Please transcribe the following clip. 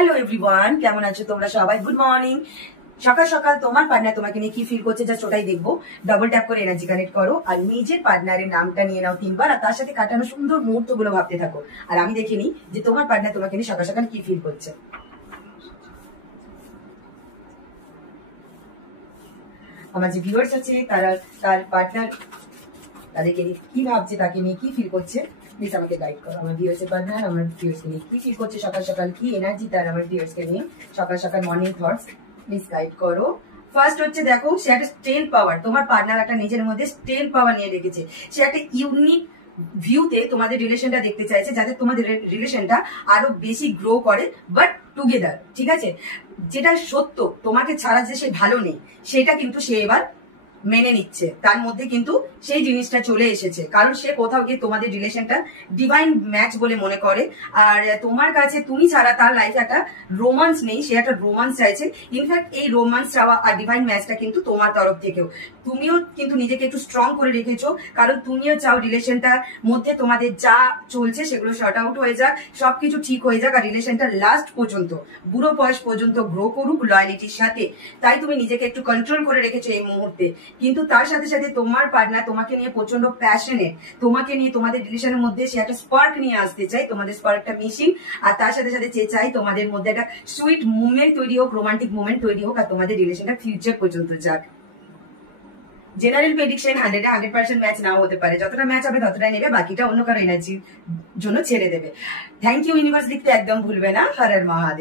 Hello everyone, কেমন আছো তোমরা সবাই? Good morning. সকাল সকাল তোমার পার্টনার তোমাকে নিয়ে কি ফিল করছে জাস্ট ওটাই দেখবো। ডাবল ট্যাপ করে এনার্জি কানেক্ট করো আর নিজের পার্টনারের নামটা নিয়ে নাও 3 বার আর তার সাথে কাটানো সুন্দর মুহূর্তগুলো ভাবতে থাকো। আর আমি দেখে নিই যে তোমার পার্টনার তোমাকে নিয়ে সকাল সকাল কি ফিল করছে। আমার যে ভিউয়ার্স আছে তারা তার পার্টনার তাদেরকে নিয়ে কি ভাবছে, তাকে নিয়ে কি ফিল করছে, প্লিজ আমাকে গাইড করো। আমার ভিউয়ার্সের পার্টনার আমার ভিউয়ার্সকে নিয়ে কি ফিল করছে সকাল সকাল, কি এনার্জি তার আমার ভিউয়ার্সকে নিয়ে সকাল সকাল মর্নিং থটস, প্লিজ গাইড করো। ফার্স্ট হচ্ছে দেখো, সে একটা স্ট্রেন্থ পাওয়ার, তোমার পার্টনার একটা নিজের মধ্যে স্ট্রেন্থ পাওয়ার নিয়ে রেখেছে। সে একটা ইউনিক ভিউতে তোমাদের রিলেশনটা দেখতে চাইছে, যাতে তোমাদের রিলেশনটা আরো বেশি গ্রো করে, বাট টুগেদার। ঠিক আছে, যেটা সত্য তোমাকে ছাড়া যে সে ভালো নেই সেটা কিন্তু সে এবার মেনে নিচ্ছে, তার মধ্যে কিন্তু সেই জিনিসটা চলে এসেছে। কারণ সে কোথাও গিয়ে তোমাদের রিলেশনটা ডিভাইন ম্যাচ বলে মনে করে, আর তোমার কাছে তুমি ছাড়া তার লাইফে একটা রোমান্স নেই, সে একটা রোমান্স চাইছে। ইনফ্যাক্ট এই রোমান্স চাওয়া আর ডিভাইন ম্যাচটা কিন্তু তোমার তরফ থেকেও, তুমিও কিন্তু নিজেকে একটু স্ট্রং করে রেখেছো, কারণ তুমিও চাও রিলেশনটার মধ্যে তোমাদের যা চলছে সেগুলো শর্ট আউট হয়ে যাক, সবকিছু ঠিক হয়ে যাক, আর রিলেশনটা লাস্ট পর্যন্ত বুড়ো বয়স পর্যন্ত গ্রো করুক লয়ালিটির সাথে। তাই তুমি নিজেকে একটু কন্ট্রোল করে রেখেছো এই মুহূর্তে। কিন্তু তার সাথে সাথে তোমার পার্টনার তোমাকে নিয়ে প্রচন্ড প্যাশনেট, তোমাকে নিয়ে তোমাদের রিলেশনের মধ্যে সে একটা স্পার্ক নিয়ে আসতে চাই, তোমাদের স্পার্কটা মিসিং। আর তার সাথে সাথে সে চাই তোমাদের মধ্যে একটা সুইট মুভমেন্ট তৈরি হোক, রোমান্টিক মুভমেন্ট তৈরি হোক, আর তোমাদের রিলেশনটা ফিউচার পর্যন্ত যাক। জেনারেল প্রেডিকশন 100% ম্যাচ নাও হতে পারে, যতটা ম্যাচ হবে ততটাই নেবে, বাকিটা অন্য কারো এনার্জির জন্য ছেড়ে দেবে। থ্যাংক ইউ ইউনিভার্স লিখতে একদম ভুলবে না। হর হর মহাদেব।